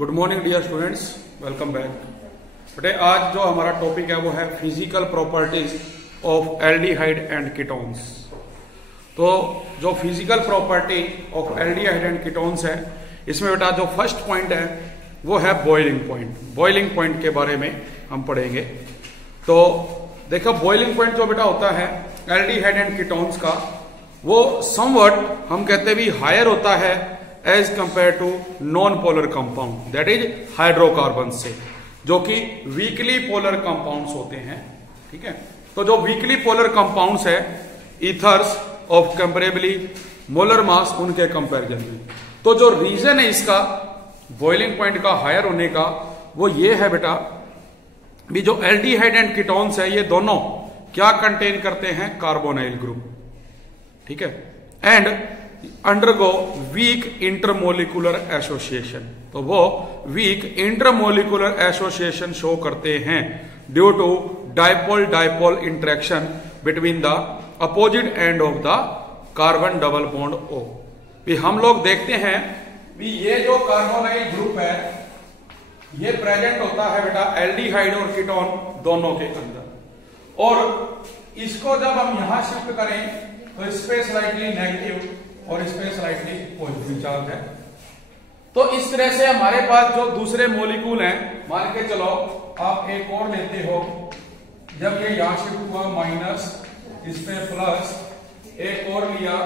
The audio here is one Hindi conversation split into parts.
Good morning dear students, welcome back. बेटे आज जो हमारा टॉपिक है वो है physical properties of aldehyde and ketones. तो जो physical property of aldehyde and ketones है, इसमें बेटा जो फर्स्ट पॉइंट है वो है बॉइलिंग पॉइंट। बॉइलिंग पॉइंट के बारे में हम पढ़ेंगे। तो देखो बॉइलिंग पॉइंट जो बेटा होता है एल्डिहाइड एंड कीटोन्स का, वो समवट हम कहते भी हायर होता है as compare to non polar compound, that is hydrocarbon से, जो कि वीकली पोलर कंपाउंड्स होते हैं। ठीक है, तो जो वीकली पोलर कंपाउंड्स है ethers of comparably molar mass, उनके कंपैरिजन में। तो जो रीजन है इसका बॉइलिंग पॉइंट का हायर होने का, वो ये है बेटा भी जो एल्डिहाइड एंड कीटोन्स है ये दोनों क्या कंटेन करते हैं, कार्बोनाइल ग्रुप। ठीक है, and undergo weak intermolecular association. तो वो वीक इंटरमोलिकुलर एसोसिएशन शो करते हैं due to dipole dipole interaction between the opposite end of the carbon double bond O. भी हम लोग देखते हैं भी ये जो कार्बोनाइल ग्रुप है ये प्रेजेंट होता है बेटा एल्डिहाइड और कीटोन दोनों के अंदर, और इसको जब हम यहां शिफ्ट करें तो इस पे स्लाइटली नेगेटिव और इस पे स्लाइटली पॉजिटिव चार्ज है। तो इस तरह से हमारे पास जो दूसरे मॉलिक्यूल हैं, मान के चलो आप एक और लेते हो, जब ये यहां शिफ्ट हुआ माइनस, इस पे प्लस, एक और लिया,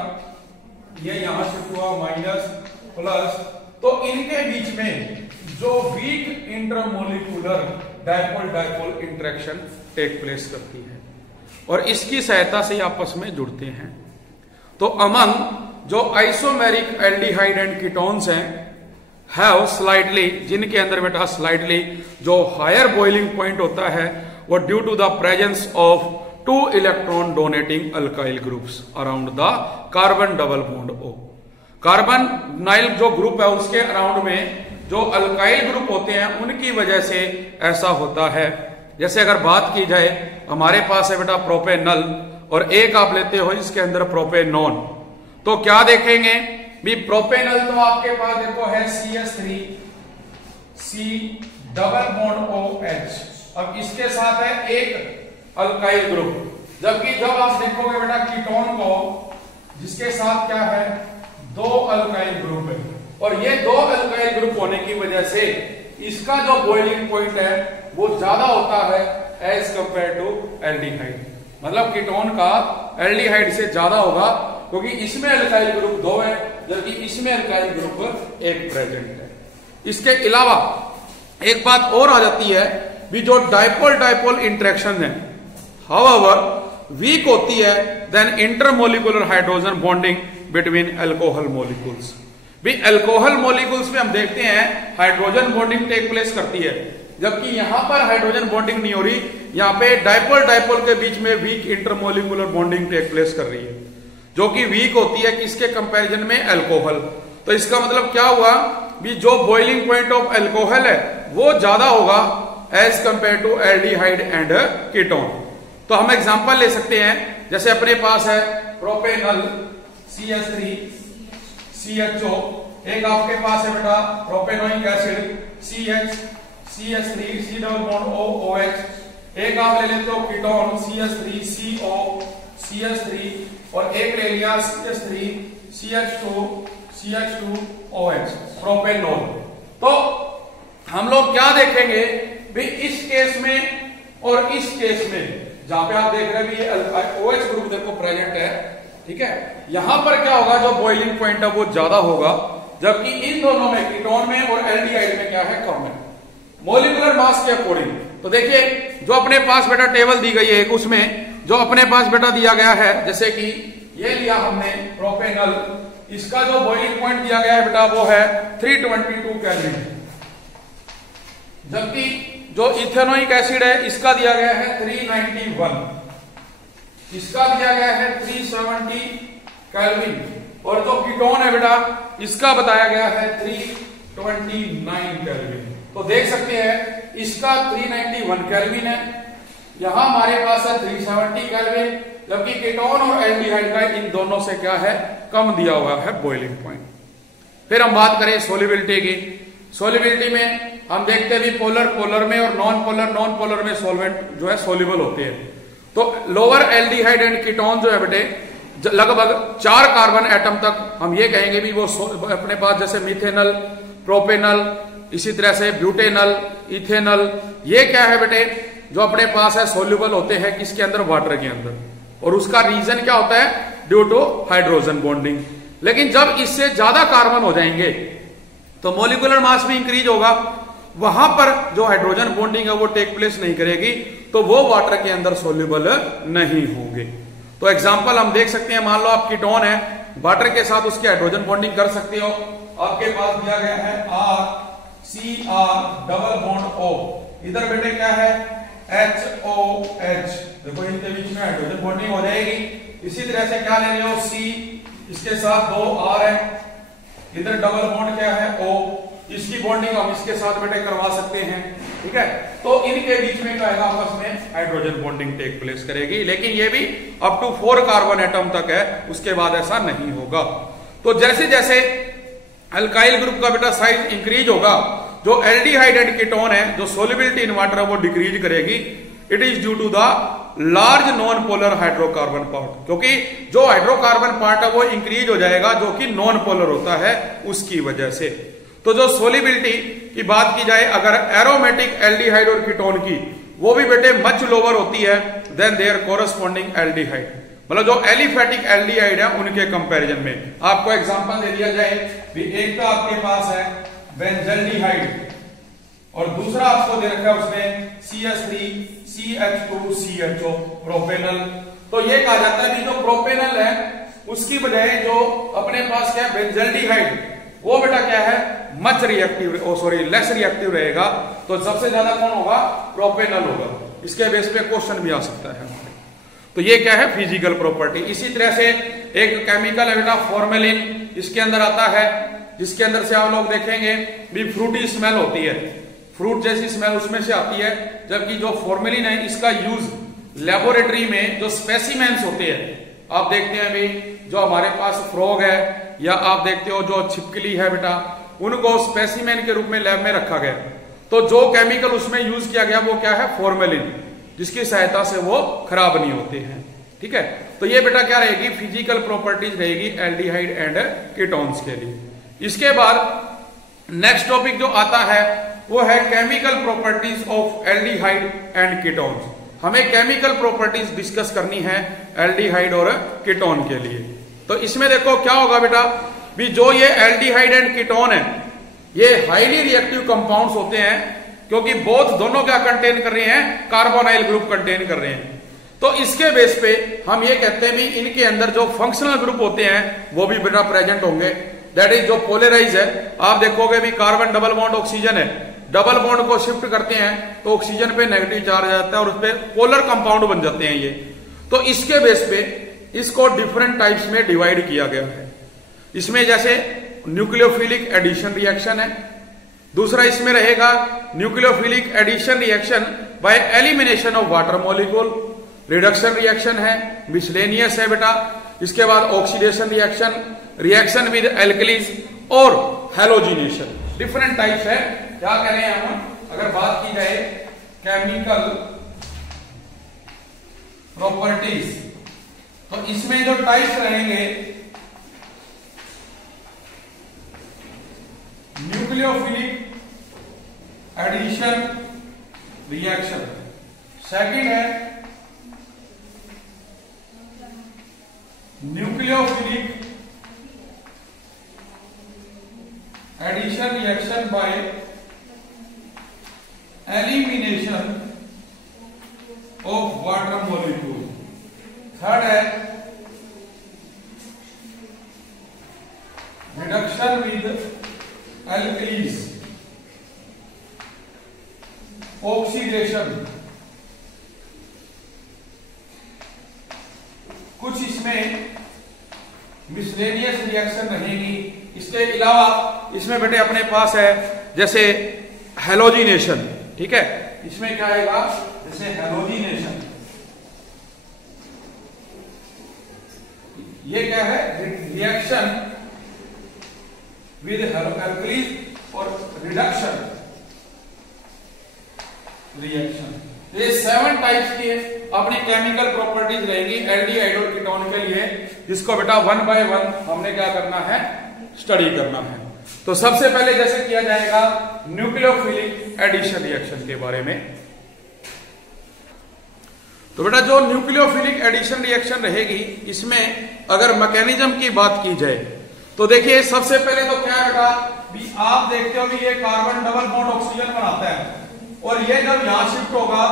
ये यहां शिफ्ट हुआ माइनस प्लस, तो इनके बीच में जो weak intermolecular dipole dipole interaction take place करती है और इसकी सहायता से आपस में जुड़ते हैं। तो अमंग जो आइसोमेरिक एल्डिहाइड एंड कीटोन्स हैं हैव स्लाइटली, जिनके अंदर बेटा स्लाइटली जो हायर बॉइलिंग पॉइंट होता है वो due to the presence of 2 electron donating alkyl groups around the carbon double bond O. Carbonyl जो ग्रुप है उसके अराउंड में जो अल्काइल ग्रुप होते हैं उनकी वजह से ऐसा होता है। जैसे अगर बात की जाए, हमारे पास है बेटा प्रोपेनल और एक आप लेते हो इसके अंदर प्रोपेनॉन, तो क्या देखेंगे भी प्रोपेनल तो आपके पास देखो है CH3 C double bond OH, अब इसके साथ है एक अल्काइल ग्रुप, जबकि जब आप देखोगे बेटा कीटोन को, जिसके साथ क्या है 2 अल्काइल ग्रुप है, और ये 2 अल्काइल ग्रुप होने की वजह से इसका जो बॉइलिंग पॉइंट है वो ज्यादा होता है एज कंपेयर टू एल्डिहाइड। मतलब कीटोन का एल्डिहाइड से ज्यादा होगा क्योंकि इसमें अल्काइल ग्रुप 2 है जबकि इसमें अल्काइल ग्रुप 1 प्रेजेंट है। इसके अलावा एक बात और आ जाती है भी जो डाइपोल डाइपोल इंटरेक्शन है हाउएवर वीक होती है then intermolecular hydrogen bonding between alcohol molecules. भी अल्कोहल मॉलिक्यूल्स में हम देखते हैं हाइड्रोजन बॉन्डिंग टेक प्लेस करती है, जबकि यहां पर हाइड्रोजन बॉन्डिंग नहीं हो रही, यहां पे डाइपोल डाइपोल के बीच में weak intermolecular bonding take place कर रही है, जो कि वीक होती है किसके कंपैरिजन में, अल्कोहल। तो इसका मतलब क्या हुआ भी जो बॉइलिंग पॉइंट ऑफ अल्कोहल है वो ज्यादा होगा as compare to aldehyde and ketone. तो हम एग्जांपल ले सकते हैं, जैसे अपने पास है प्रोपेनल CH3 CHO, एक आपके पास है बेटा propanoic acid CH3 C double bond OH, एक आप ले लेते हो कीटोन CH3 CO CH3, और एक ले लिया CH3 CH2 OH प्रोपेनॉल। तो हम लोग क्या देखेंगे भाई इस केस में और इस केस में, जहां पे आप देख रहे हैं ये OH ग्रुप देखो प्रेजेंट है, ठीक है, यहां पर क्या होगा जो बॉइलिंग पॉइंट है वो ज्यादा होगा, जबकि इन दोनों में कीटोन में और एल्डिहाइड में क्या है, कम है मोलिकुलर मास के अकॉर्डिंग। तो देखिए जो अपने पास बेटा टेबल दी गई है एक, उसमें जो अपने पास बेटा दिया गया है, जैसे कि ये लिया हमने प्रोपेनल, इसका जो बॉइलिंग पॉइंट दिया गया है बेटा वो है 322 केल्विन, जबकि जो इथेनोइक एसिड है इसका दिया गया है 391, इसका दिया गया है 370 केल्विन, और जो कीटोन है बेटा इसका बताया गया है 329 केल्विन। तो देख सकते हैं इसका 391 केल्विन है, यहां हमारे पास है 370 केल्विन, जबकि कीटोन और एल्डिहाइड का इन दोनों से क्या है, कम दिया हुआ है बॉइलिंग पॉइंट। फिर हम बात करें सोलिबिलिटी की। सोलिबिलिटी में हम देखते हैं भी पोलर पोलर में और नॉन पोलर में सॉल्वेंट जो है सोल्यूबल होते हैं। तो लोअर एल्डिहाइड एंड कीटोन जो है बेटे लगभग 4 कार्बन एटम तक हम ये कहेंगे भी वो अपने पास, जैसे मिथेनल, प्रोपेनल, इसी तरह से ब्यूटेनल, इथेनल, ये क्या है बेटे जो अपने पास है सोल्यूबल होते हैं किसके अंदर, वाटर के अंदर। और उसका रीजन क्या होता है, ड्यू टू हाइड्रोजन बॉन्डिंग। लेकिन जब इससे ज्यादा कार्बन हो जाएंगे तो मॉलिक्यूलर मास भी इंक्रीज होगा, वहां पर जो हाइड्रोजन बॉन्डिंग है वो टेक प्लेस नहीं करेगी, तो वो वाटर के अंदर सोल्यूबल नहीं होंगे। तो एग्जांपल हम देख सकते हैं, मान लो आप कीटोन है, वाटर के साथ उसकी हाइड्रोजन बॉन्डिंग कर सकते हो। आपके पास दिया गया है RCr डबल बॉन्ड O, इधर बेटे क्या है HOH, देखो इनके बीच में हाइड्रोजन बॉन्डिंग हो जाएगी। इसी तरह से क्या ले रहे हो C, इसके साथ 2 R है, इधर डबल बॉन्ड क्या है O, इसकी बॉन्डिंग हम इसके साथ बेटे करवा सकते हैं, ठीक है। तो इनके बीच में क्या है आपस में हाइड्रोजन बॉन्डिंग टेक प्लेस करेगी, लेकिन ये भी अप टू 4 कार्बन एटम तक है, उसके बाद ऐसा नहीं होगा। तो जैसे जैसे अल्काइल ग्रुप का बेटा साइज इंक्रीज होगा, जो एल्डिहाइड एंड कीटोन है जो सोल्युबिलिटी इन वाटर है वो डिक्रीज करेगी। It is due to the large non polar hydrocarbon part, क्योंकि जो हाइड्रोकार्बन पार्ट है वो इंक्रीज हो जाएगा जो कि नॉन पोलर होता है उसकी वजह से। तो जो सोलिबिलिटी की बात की जाए अगर एरोमेटिक एल्डिहाइड और कीटोन की, वो भी बेटे मच लोअर होती है देन देयर कोरस्पॉन्डिंग एल्डिहाइड, मतलब जो एलिफेटिक एल्डिहाइड है उनके कंपैरिजन में। आपको एग्जांपल दे दिया जाए भी, एक तो आपके पास है बेंजल्डिहाइड और दूसरा आपको दे रखा है उसमें CH3 CH2 CHO प्रोपेनल। तो ये कहा जाता है कि जो प्रोपेनल है उसकी बजाय जो अपने पास क्या है बेंजल्डिहाइड, वो बेटा क्या है मच रिएक्टिव, लेस रिएक्टिव रहेगा। तो सबसे ज्यादा कौन होगा, प्रोपेनल होगा। इसके बेस पे क्वेश्चन भी आ सकता है हमारे। तो ये क्या है फिजिकल प्रॉपर्टी। इसी तरह से एक केमिकल है बेटा फॉर्मेलिन, इसके अंदर आता है, जिसके अंदर से आप लोग देखेंगे भी फ्रूटी स्मेल होती है, फ्रूट जैसी स्मेल उसमें से आती है। जबकि जो फॉर्मेलिन है इसका यूज लेबोरेटरी में जो स्पेसिमेंस होते हैं, आप देखते हैं भी जो हमारे पास फ्रॉग है या आप देखते हो जो छिपकली है बेटा, उनको स्पेसिमेन के रूप में लैब में रखा गया। तो जो केमिकल उसमें यूज किया गया वो क्या है फॉर्मेलिन, जिसकी सहायता से वो खराब नहीं होते हैं, ठीक है। तो ये बेटा क्या रहेगी फिजिकल प्रॉपर्टीज रहेगी एल्डिहाइड एंड कीटोन्स के लिए। इसके बाद नेक्स्ट टॉपिक जो आता है वो है chemical properties of aldehyde and ketones. हमें केमिकल प्रॉपर्टीज डिस्कस करनी है एल्डिहाइड और कीटोन के लिए। तो इसमें देखो क्या होगा बेटा भी, जो ये एल्डिहाइड एंड कीटोन है ये हाईली रिएक्टिव कंपाउंड्स होते हैं, क्योंकि बोथ दोनों क्या कंटेन कर रहे हैं, कार्बोनाइल ग्रुप कंटेन कर रहे हैं। तो इसके बेस पे हम ये कहते हैं भी इनके अंदर जो फंक्शनल ग्रुप होते हैं वो भी बेटा प्रेजेंट होंगे। दैट इज जो पोलराइज है, आप देखोगे भी कार्बन डबल बॉन्ड ऑक्सीजन है, डबल बॉन्ड को शिफ्ट करते हैं तो ऑक्सीजन पे नेगेटिव चार्ज आ जाता है और उस पर पोलर कंपाउंड बन जाते हैं ये। तो इसके बेस पे इसको डिफरेंट टाइप्स में डिवाइड किया गया है। इसमें जैसे न्यूक्लियोफिलिक एडिशन रिएक्शन है, दूसरा इसमें रहेगा nucleophilic addition reaction by elimination of water molecule, reduction reaction है, मिसलेनियस है बेटा। इसके बाद oxidation reaction, reaction with alkalies और हैलोजिनेशन, डिफरेंट टाइप्स है। क्या कह रहे हैं हम, अगर बात की जाए केमिकल प्रॉपर्टीज, तो इसमें जो टाइप्स रहेंगे न्यूक्लियोफिलिक एडिशन रिएक्शन, सेकंड है nucleophilic addition reaction by elimination of water molecule, third है रिडक्शन विद एल्कलीज, ऑक्सीडेशन। कुछ इसमें मिसलेनियस रिएक्शन रहेगी। इसके अलावा इसमें बेटे अपने पास है जैसे हैलोजिनेशन, ठीक है, इसमें क्या आएगा जैसे हैलोजिनेशन, ये क्या है रिएक्शन विद एल्कलीज और रिडक्शन रिएक्शन। ये 7 टाइप्स की अपनी केमिकल प्रॉपर्टीज रहेंगी एल्डिहाइड और कीटोन के लिए, जिसको बेटा 1 बाय 1 हमने क्या करना है, स्टडी करना है। तो सबसे पहले जैसे किया जाएगा न्यूक्लियोफिलिक एडिशन रिएक्शन के बारे में। तो बेटा जो न्यूक्लियोफिलिक एडिशन रिएक्शन रहेगी, इसमें अगर मैकेनिज्म की बात की जाए तो देखिए सबसे पहले तो क्या है बेटा, भी आप देखते हो कि ये कार्बन डबल बॉन्ड ऑक्सीजन बनाता है और ये जब यहां शिफ्ट होगा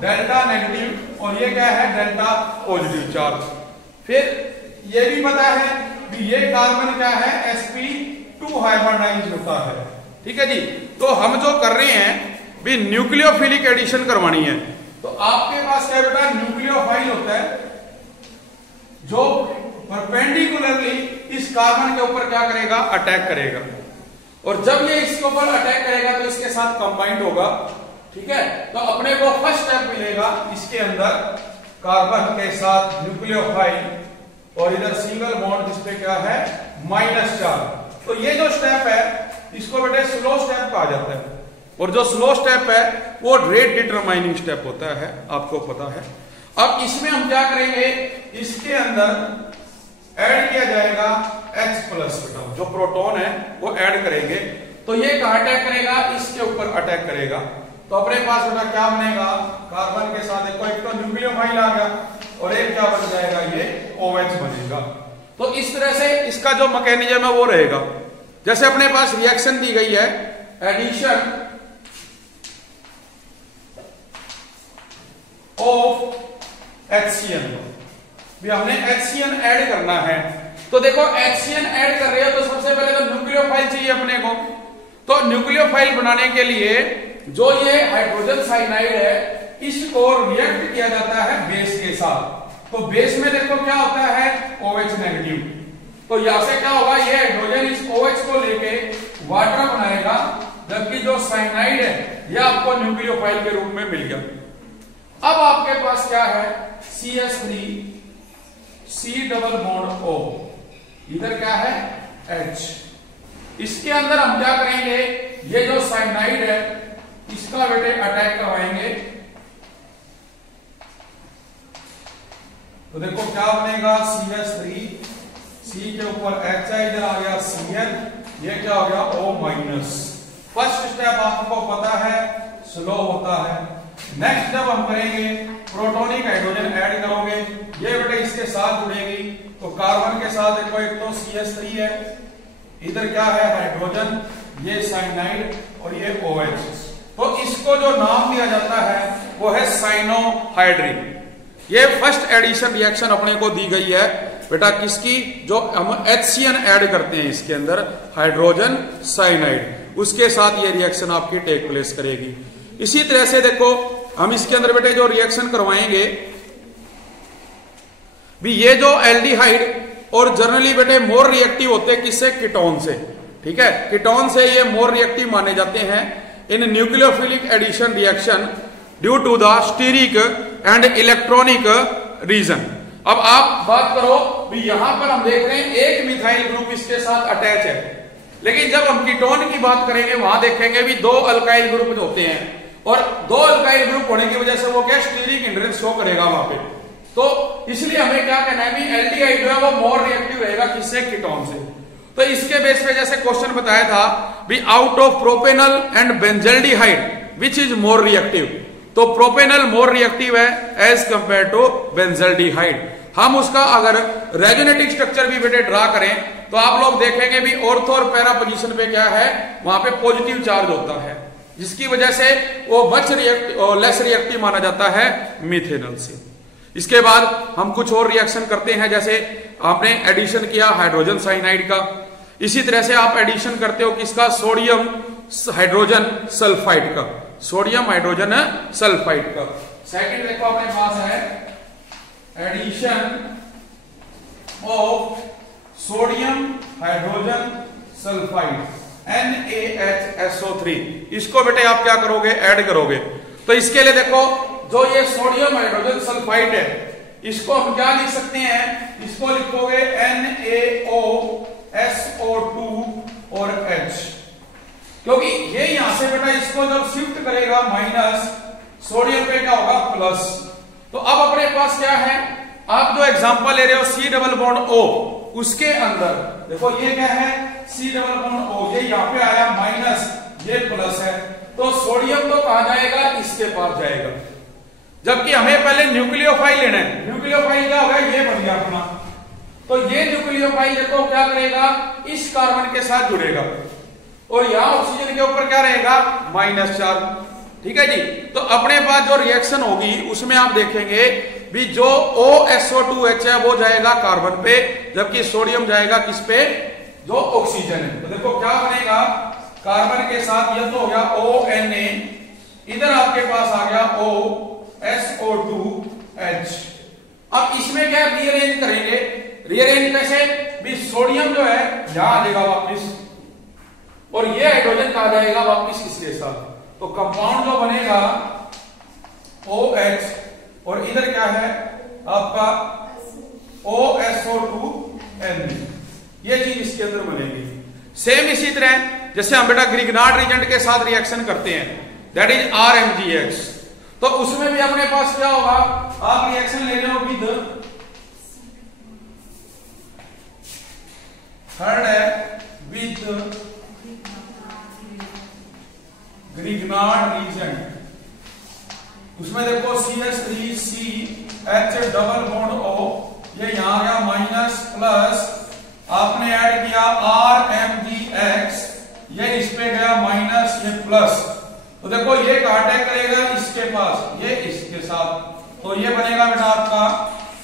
डेल्टा नेगेटिव और ये क्या है डेल्टा पॉजिटिव चार्ज। फिर ये भी पता है कि ये कार्बन क्या है sp2 हाइब्रिडाइज होता है। ठीक है जी। तो हम जो कर रहे हैं भी न्यूक्लियोफिलिक एडिशन करवानी है, तो आपके पास क्या बेटा न्यूक्लियोफाइल होता है जो परपेंडिकुलरली इस कार्बन के ऊपर क्या करेगा, अटैक करेगा, और जब ये इसके ऊपर अटैक करेगा तो इसके साथ कंबाइंड होगा। ठीक है। तो अपने को फर्स्ट स्टेप मिलेगा इसके अंदर कार्बन के साथ न्यूक्लियोफाइल और इधर सिंगल बॉन्ड जिसपे क्या है माइनस चार्ज। तो ये जो स्टेप है इसको बेटे स्लो स्टेप कहा जाता है, और जो स्लो स्टेप है वो रेट डिटरमाइनिंग स्टेप होता है, आपको पता है। अब इसमें हम क्या करेंगे, इसके अंदर ऐड किया जाएगा H प्लस बेटा, जो प्रोटॉन है वो ऐड करेंगे। तो ये कहां अटैक करेगा, इसके ऊपर अटैक करेगा। तो अपने पास बेटा क्या बनेगा, कार्बन के साथ एक तो न्यूक्लियोफाइल आ गया और एक क्या बन जाएगा, ये OH बनेगा। तो इस तरह से इसका जो मैकेनिज्म है वो रहेगा। जैसे अपने पास रिएक्शन दी गई है एडिशन ऑफ HCN, भी हमने HCN ऐड करना है। तो देखो HCN ऐड कर रहे हो तो सबसे पहले तो न्यूक्लियोफाइल चाहिए अपने को। तो न्यूक्लियोफाइल बनाने के लिए जो ये हाइड्रोजन साइनाइड है इसको रिएक्ट किया जाता है बेस के साथ। तो बेस में देखो क्या होता है OH नेगेटिव। तो यहां से क्या होगा, ये हाइड्रोजन इस OH को लेके वाटर बनाएगा, जबकि जो साइनाइड है यह आपको न्यूक्लियोफाइल के रूप में मिल गया। अब आपके पास क्या है CH3 C double bond O, इधर क्या है H। इसके अंदर हम क्या करेंगे, ये जो साइनाइड है इसका बेटे अटैक करवाएंगे। तो देखो क्या बनेगा, CH3 C के ऊपर H है, इधर आ गया Cl, ये क्या हो गया O माइनस। फर्स्ट स्टेप आपको पता है स्लो होता है। नेक्स्ट जब हम करेंगे प्रोटोनिक हाइड्रोजन ऐड करोगे, ये बेटे इसके साथ जुड़ेगी। तो कार्बन के साथ देखो एक तो CH3 है, इधर क्या है हाइड्रोजन, ये साइनाइड और ये OH। तो इसको जो नाम दिया जाता है वो है साइनोहाइड्रिन। ये फर्स्ट एडिशन रिएक्शन अपने को दी गई है बेटा किसकी, जो हम HCN ऐड करते हैं इसके अंदर हाइड्रोजन साइनाइड, उसके साथ ये रिएक्शन आपकी टेक प्लेस करेगी। इसी तरह से देखो हम इसके अंदर बेटे जो रिएक्शन करवाएंगे भी, ये जो एल्डिहाइड और जनरली बेटे मोर रिएक्टिव होते हैं किससे, कीटोन से। ठीक है, कीटोन से ये मोर रिएक्टिव माने जाते हैं in nucleophilic addition reaction due to the steric and electronic reason. अब आप बात करो भी यहां पर हम देख रहे हैं एक मिथाइल ग्रुप इसके साथ अटैच है, लेकिन जब हम कीटोन की बात करेंगे वहां देखेंगे भी 2 अल्काइल ग्रुप होते हैं, और 2 अल्काइल ग्रुप होने की वजह से वो क्या स्टीरिक हिंड्रेंस शो करेगा वहां पे। तो इसलिए हमें क्या कहना है भी एल्डिहाइड जो है वो मोर रिएक्टिव रहेगा किससे, कीटोन से। तो इसके बेस पे जैसे क्वेश्चन बताया था भी out of propanal and benzaldehyde which is more reactive, तो प्रोपेनल मोर रिएक्टिव है एज कंपेयर टू बेंजल्डिहाइड। हम उसका अगर रेजोनेटिक स्ट्रक्चर भी बेटे ड्रा करें तो आप लोग देखेंगे भी ऑर्थो और पैरा पोजीशन पे क्या है, वहां पे पॉजिटिव चार्ज होता है, जिसकी वजह से वो लेस रिएक्टिव माना जाता है मिथेनॉल से। इसके बाद हम कुछ और रिएक्शन करते हैं, जैसे आपने एडिशन किया हाइड्रोजन साइनाइड का, इसी तरह से आप एडिशन करते हो किसका, सोडियम हाइड्रोजन सल्फाइड का, सोडियम हाइड्रोजन सल्फाइड का। सेकंड देखो अपने पास है addition of sodium hydrogen sulphide NaHSO3। इसको बेटे आप क्या करोगे, ऐड करोगे। तो इसके लिए देखो जो ये सोडियम हाइड्रोजन सल्फाइड है इसको हम क्या लिख सकते हैं, इसको लिखोगे NaOSO2 और H। क्योंकि ये यहां से बेटा इसको जब शिफ्ट करेगा माइनस, सोडियम पे क्या होगा प्लस। तो अब अपने पास क्या है, आप जो एग्जांपल ले रहे हो सी डबल बॉन्ड ओ, उसके अंदर देखो ये क्या है सी डबल बॉन्ड ओ, ये यहां पे आया माइनस, ये प्लस है, तो सोडियम तो कहां जाएगा, इसके पास जाएगा। जबकि हमें पहले न्यूक्लियोफाइल लेना है। न्यूक्लियोफाइल क्या होगा, ये बन गया अपना, तो ये न्यूक्लियोफाइल देखो क्या करेगा, इस कार्बन के साथ जुड़ेगा और यहां ऑक्सीजन के ऊपर क्या रहेगा, माइनस चार्ज। ठीक है जी। तो अपने पास जो रिएक्शन होगी उसमें आप देखेंगे भी जो OSO2H है वो जाएगा कार्बन पे, जबकि सोडियम जाएगा किस पे, जो ऑक्सीजन है। तो देखो क्या बनेगा, कार्बन के साथ ये तो हो गया ONA, इधर आपके पास आ गया OSO2H। अब इसमें क्या रीअरेंज करेंगे, रीअरेंज कैसे भी, सोडियम जो है यहां आ जाएगा वापिस और ये हाइड्रोजन कहा जाएगा वापिस किसके साथ, तो कंपाउंड जो बनेगा OH और इधर क्या है आपका OSO2N, ये चीज इसके अंदर बनेगी। सेम इसी तरह जैसे हम बेटा ग्रिग्नार्ड रीजेंट के साथ रिएक्शन करते हैं, दैट इज RMgX, तो उसमें भी अपने पास क्या होगा, आप रिएक्शन ले रहे हो विद, थर्ड है विद ग्रिग्नार्ड रीजेंट, उसमें देखो CH3CH डबल बॉन्ड O, ये यहां आ गया माइनस प्लस, आपने ऐड किया RMgX, ये इस पे गया माइनस, ये प्लस, तो देखो ये कांटेक्ट करेगा इसके पास, ये इसके साथ, तो ये बनेगा बेटा आपका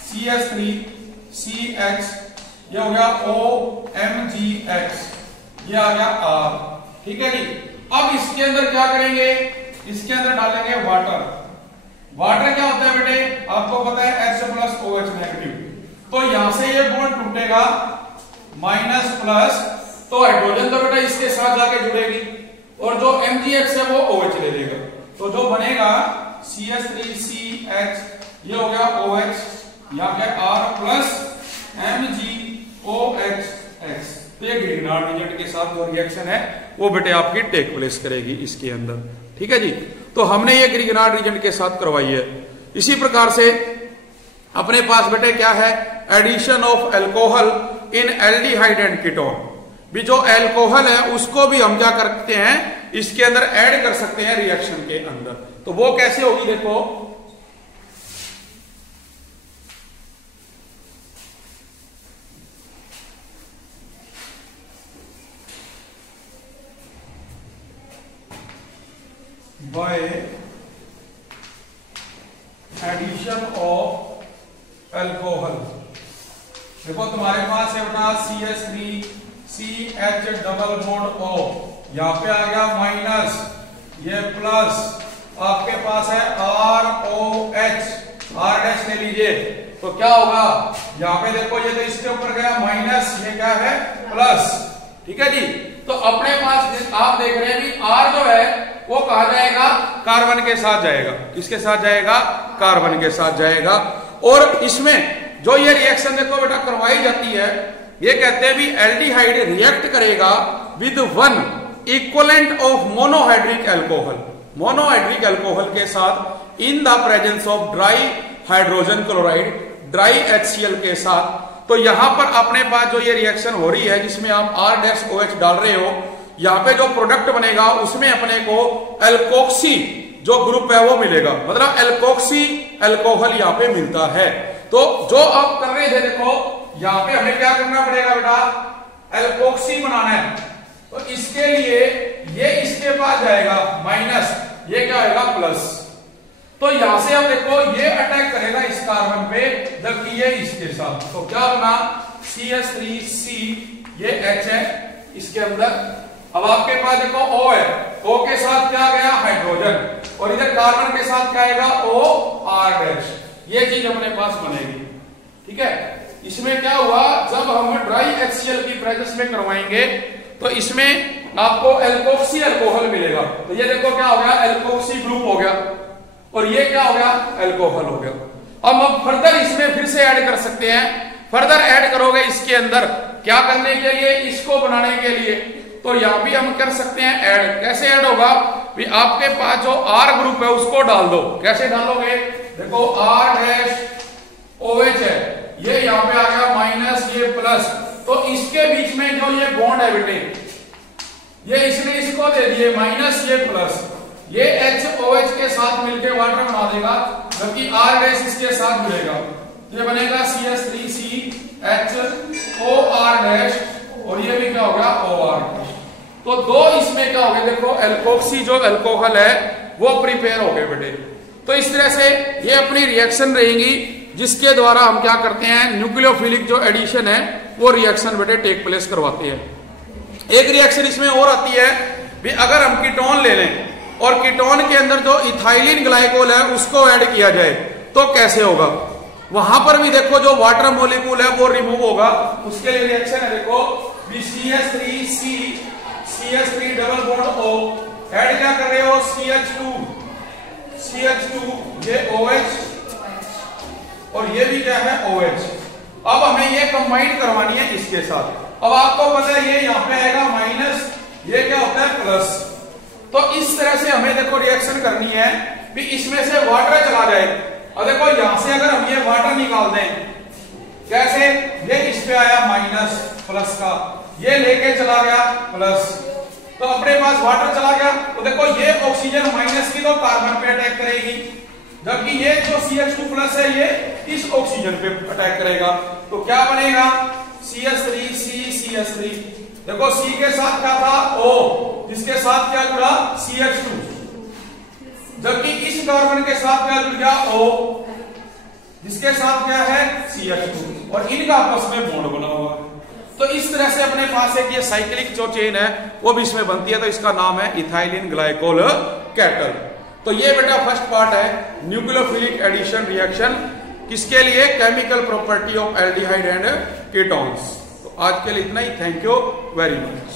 CH3CH, ये हो गया OMgX, ये आ गया R। ठीक है जी। अब इसके अंदर क्या करेंगे, इसके अंदर डालेंगे वाटर। वाटर क्या होता है बेटे, आपको पता है H प्लस OH नेगेटिव, तो यहां से ये बॉन्ड टूटेगा माइनस प्लस, तो हाइड्रोजन तो बेटा इसके साथ जाके जुड़ेगी और जो MgX है वो OH ले लेगा, तो जो बनेगा CH3CH, ये हो गया OH, यहां पे R प्लस MgOHX। तो ये ग्रिग्नार्ड रीजेंट के साथ जो रिएक्शन है वो बेटे आपकी टेक प्लेस करेगी इसके अंदर। ठीक है जी। तो हमने ये ग्रिग्नार्ड रीजेंट के साथ करवाई है। इसी प्रकार से अपने पास बेटे क्या है, addition of alcohol in aldehyde and ketone, भी जो एल्कोहल है उसको भी हम क्या करते हैं, इसके अंदर ऐड कर सकते हैं रिएक्शन के अंदर। तो वो कैसे होगी, देखो by addition of alcohol, देखो तुम्हारे पास है बेटा CH3CH डबल बॉन्ड O, यहां पे आ गया माइनस, ये प्लस, आपके पास है ROH, R डैश ले लीजिए, तो क्या होगा, यहां पे देखो ये तो इसके ऊपर गया माइनस, ये क्या है प्लस। ठीक है जी। तो अपने पास आप देख रहे हैं कि R जो है वो कहा जाएगा, कार्बन के साथ जाएगा, किसके साथ जाएगा, कार्बन के साथ जाएगा। और इसमें जो ये रिएक्शन देखो बेटा करवाई जाती है, ये कहते हैं भी एल्डिहाइड रिएक्ट करेगा with one equivalent of monohydric alcohol, monohydric alcohol के साथ in the presence of dry hydrogen chloride, dry HCl के साथ। तो यहां पर अपने पास जो ये रिएक्शन हो रही है जिसमें आप R-OH डाल रहे हो, यहां पे जो प्रोडक्ट बनेगा उसमें अपने को एल्कोक्सी जो ग्रुप है वो मिलेगा, मतलब एल्कोक्सी अल्कोहल यहां पे मिलता है। तो जो आप कर रहे थे देखो, यहां पे हमें क्या करना पड़ेगा बेटा, एल्कोक्सी बनाना है, तो इसके लिए ये इसके पास जाएगा माइनस, ये क्या होगा प्लस, तो यहां से अब देखो ये अटैक करेगा इस कार्बन पे, जबकि ये इसके साथ, तो क्या बना CH3C, ये H है इसके अंदर। अब आपके पास देखो O है, O के साथ क्या गया हाइड्रोजन, और इधर कार्बन के साथ क्या आएगा OR-, ये चीज अपने पास बनेगी। ठीक है। इसमें क्या हुआ, जब हम ड्राई HCl की प्रेजेंस में करवाएंगे तो इसमें आपको एल्कोक्सी अल्कोहल मिलेगा। तो ये देखो क्या हो गया, एल्कोक्सी ग्रुप हो गया, और ये क्या हो गया, एल्कोहल हो गया। अब हम फर्दर इसमें फिर से ऐड कर सकते हैं, फर्दर ऐड करोगे इसके अंदर क्या करने के लिए, इसको बनाने के लिए, तो यहां भी हम कर सकते हैं ऐड। कैसे ऐड होगा भी आपके पास जो आर ग्रुप है उसको डाल दो। कैसे डालोगे, देखो आर डैश OH है, ये यहां पे आ गया माइनस, ये प्लस, तो इसके बीच में जो ये बॉन्ड है बेटे, ये इसने इसको दे दिए माइनस, ये प्लस, ये HOH के साथ मिलकर वाटर बना देगा, जबकि R डैश इसके साथ जुड़ेगा, ये बनेगा CH3CHOR डैश, और ये भी क्या हो गया OR। तो दो इसमें क्या हो गया, देखो एल्कोक्सी जो एल्कोहल है वो प्रिपेयर हो गए बेटे। तो इस तरह से ये अपनी रिएक्शन रहेंगी जिसके द्वारा हम क्या करते हैं, न्यूक्लियोफिलिक जो एडिशन है वो रिएक्शन बेटे टेक प्लेस करवाते हैं। एक रिएक्शन इसमें और आती है भी, अगर हम कीटोन ले लें और कीटोन के अंदर जो इथाइलिन ग्लाइकोल है उसको ऐड किया जाए तो कैसे होगा। वहां पर भी देखो जो वाटर मॉलिक्यूल है वो रिमूव होगा, उसके लिए रिएक्शन है देखो CH3 double bond O, add क्या कर रहे हो CH2 ये OH और ये भी क्या है OH। अब हमें ये कंबाइन करवानी है इसके साथ। अब आपको पता है ये यहां पे आएगा माइनस, ये क्या होता है प्लस। तो इस तरह से हमें देखो रिएक्शन करनी है भी इसमें से वाटर चला जाए। और देखो यहां से अगर हम ये वाटर निकाल दें, कैसे, ये इस पे आया माइनस प्लस का, ये लेके चला गया प्लस, तो अपने पास वाटर चला गया। तो देखो ये ऑक्सीजन माइनस की तो कार्बन पे अटैक करेगी, जबकि ये जो CH2 प्लस है ये इस ऑक्सीजन पे अटैक करेगा। तो क्या बनेगा CH3 देखो C के साथ क्या था O, जिसके साथ क्या जुड़ा CH2, जबकि इस कार्बन के साथ क्या जुड़ गया O, जिसके साथ क्या है CH2, और इनका आपस में बॉन्ड बना हुआ है। तो इस तरह से अपने पास एक ये साइक्लिक जो चेन है वो भी इसमें बनती है, तो इसका नाम है इथाइलिन ग्लाइकोल कैटल। तो ये बेटा फर्स्ट पार्ट है न्यूक्लियोफिलिक एडिशन रिएक्शन, किसके लिए, chemical property of aldehyde and ketones. तो आज के लिए इतना ही, थैंक यू वेरी मच।